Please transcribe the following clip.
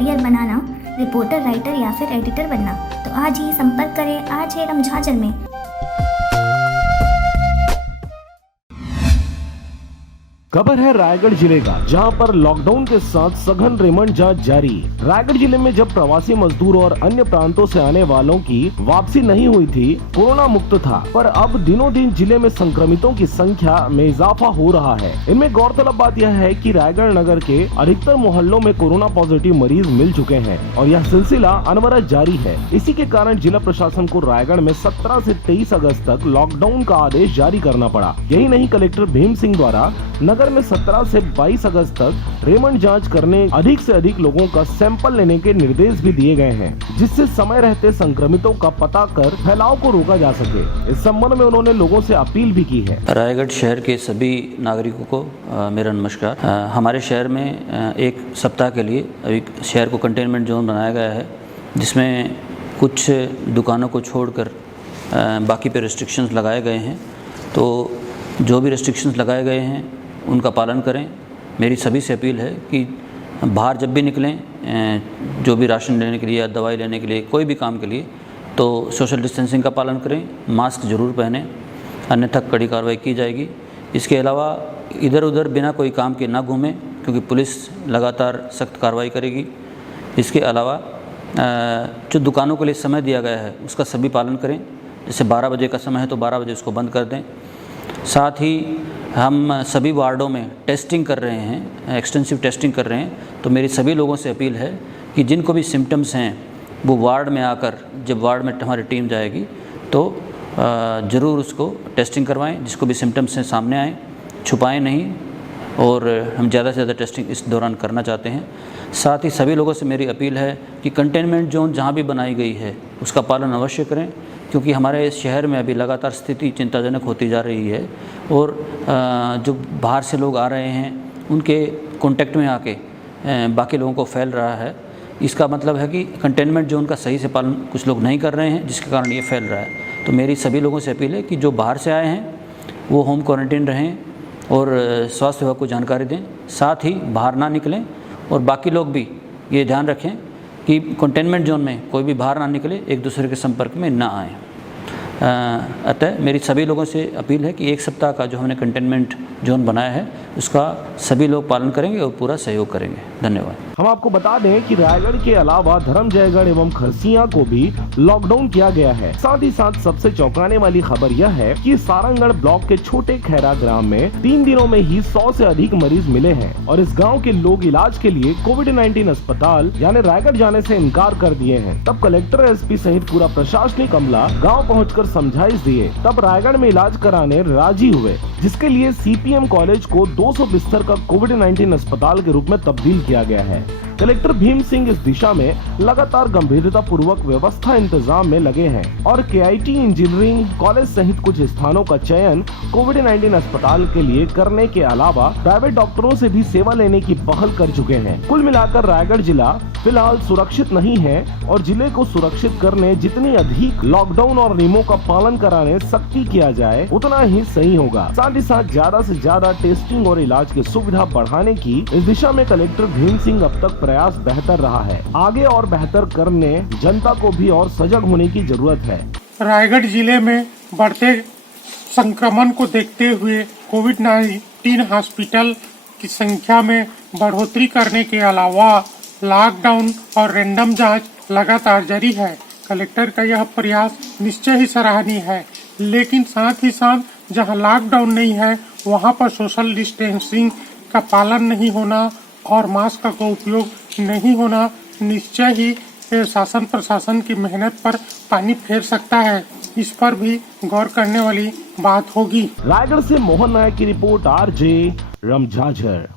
Career बनाना, reporter, writer या फिर editor बनना, तो आज ही संपर्क करें आज है रमझाझर में। खबर है रायगढ़ जिले का, जहां पर लॉकडाउन के साथ सघन रिमांड जांच जारी। रायगढ़ जिले में जब प्रवासी मजदूर और अन्य प्रांतों से आने वालों की वापसी नहीं हुई थी, कोरोना मुक्त था, पर अब दिनों दिन जिले में संक्रमितों की संख्या में इजाफा हो रहा है। इनमें गौरतलब बात यह है कि रायगढ़ नगर के अधिकतर मोहल्लों में कोरोना पॉजिटिव मरीज मिल चुके हैं और यह सिलसिला अनवरत जारी है। इसी के कारण जिला प्रशासन को रायगढ़ में 17 से 23 अगस्त तक लॉकडाउन का आदेश जारी करना पड़ा। यही नहीं, कलेक्टर भीम सिंह द्वारा नगर में 17 से 22 अगस्त तक रिमांड जांच करने, अधिक से अधिक लोगों का सैंपल लेने के निर्देश भी दिए गए हैं, जिससे समय रहते संक्रमितों का पता कर फैलाव को रोका जा सके। इस संबंध में उन्होंने लोगों से अपील भी की है। रायगढ़ शहर के सभी नागरिकों को मेरा नमस्कार। हमारे शहर में एक सप्ताह के लिए अभी शहर को कंटेनमेंट जोन बनाया गया है, जिसमें कुछ दुकानों को छोड़कर बाकी पे रिस्ट्रिक्शंस लगाए गए हैं। तो जो भी रिस्ट्रिक्शंस लगाए गए हैं उनका पालन करें। मेरी सभी से अपील है कि बाहर जब भी निकलें, जो भी राशन लेने के लिए या दवाई लेने के लिए, कोई भी काम के लिए, तो सोशल डिस्टेंसिंग का पालन करें, मास्क ज़रूर पहनें, अन्यथा कड़ी कार्रवाई की जाएगी। इसके अलावा इधर उधर बिना कोई काम के ना घूमें, क्योंकि पुलिस लगातार सख्त कार्रवाई करेगी। इसके अलावा जो दुकानों के लिए समय दिया गया है उसका सभी पालन करें। जैसे 12 बजे का समय है तो 12 बजे उसको बंद कर दें। साथ ही हम सभी वार्डों में टेस्टिंग कर रहे हैं, एक्सटेंसिव टेस्टिंग कर रहे हैं। तो मेरी सभी लोगों से अपील है कि जिनको भी सिम्टम्स हैं वो वार्ड में आकर, जब वार्ड में हमारी टीम जाएगी तो ज़रूर उसको टेस्टिंग करवाएं। जिसको भी सिम्टम्स हैं सामने आएँ, छुपाएं नहीं, और हम ज़्यादा से ज़्यादा टेस्टिंग इस दौरान करना चाहते हैं। साथ ही सभी लोगों से मेरी अपील है कि कंटेनमेंट जोन जहाँ भी बनाई गई है उसका पालन अवश्य करें, क्योंकि हमारे इस शहर में अभी लगातार स्थिति चिंताजनक होती जा रही है और जो बाहर से लोग आ रहे हैं उनके कांटेक्ट में आके बाकी लोगों को फैल रहा है। इसका मतलब है कि कंटेनमेंट जोन का सही से पालन कुछ लोग नहीं कर रहे हैं, जिसके कारण ये फैल रहा है। तो मेरी सभी लोगों से अपील है कि जो बाहर से आए हैं वो होम क्वारंटीन रहें और स्वास्थ्य विभाग को जानकारी दें। साथ ही बाहर ना निकलें और बाकी लोग भी ये ध्यान रखें कि कंटेनमेंट जोन में कोई भी बाहर ना निकले, एक दूसरे के संपर्क में ना आए। अतः मेरी सभी लोगों से अपील है कि एक सप्ताह का जो हमने कंटेनमेंट जोन बनाया है उसका सभी लोग पालन करेंगे और पूरा सहयोग करेंगे। धन्यवाद। हम आपको बता दें कि रायगढ़ के अलावा धर्मजयगढ़ एवं खरसिया को भी लॉकडाउन किया गया है। साथ ही साथ सबसे चौंकाने वाली खबर यह है कि सारंगगढ़ ब्लॉक के छोटे खैरा ग्राम में 3 दिनों में ही 100 से अधिक मरीज मिले हैं और इस गांव के लोग इलाज के लिए कोविड-19 अस्पताल यानी रायगढ़ जाने से इनकार कर दिए हैं। तब कलेक्टर, एसपी सहित पूरा प्रशासनिक अमला गाँव पहुँच समझाइश दिए, तब रायगढ़ में इलाज कराने राजी हुए, जिसके लिए सीपीएम कॉलेज को 200 बिस्तर का कोविड-19 अस्पताल के रूप में तब्दील किया गया है। कलेक्टर भीम सिंह इस दिशा में लगातार गंभीरता पूर्वक व्यवस्था इंतजाम में लगे हैं और केआईटी इंजीनियरिंग कॉलेज सहित कुछ स्थानों का चयन कोविड-19 अस्पताल के लिए करने के अलावा प्राइवेट डॉक्टरों से भी सेवा लेने की पहल कर चुके हैं। कुल मिलाकर रायगढ़ जिला फिलहाल सुरक्षित नहीं है और जिले को सुरक्षित करने जितनी अधिक लॉकडाउन और नियमों का पालन कराने सख्ती किया जाए उतना ही सही होगा। साथ ही साथ ज्यादा से ज्यादा टेस्टिंग और इलाज की सुविधा बढ़ाने की इस दिशा में कलेक्टर भीम सिंह अब तक प्रयास बेहतर रहा है। आगे और बेहतर करने जनता को भी और सजग होने की जरूरत है। रायगढ़ जिले में बढ़ते संक्रमण को देखते हुए कोविड-19 हॉस्पिटल की संख्या में बढ़ोतरी करने के अलावा लॉकडाउन और रैंडम जांच लगातार जारी है। कलेक्टर का यह प्रयास निश्चय ही सराहनीय है, लेकिन साथ ही साथ जहां लॉकडाउन नहीं है वहां पर सोशल डिस्टेंसिंग का पालन नहीं होना और मास्क का उपयोग नहीं होना निश्चय ही शासन प्रशासन की मेहनत पर पानी फेर सकता है। इस पर भी गौर करने वाली बात होगी। रायगढ़ से मोहन नायक की रिपोर्ट, आरजे रमझाझर।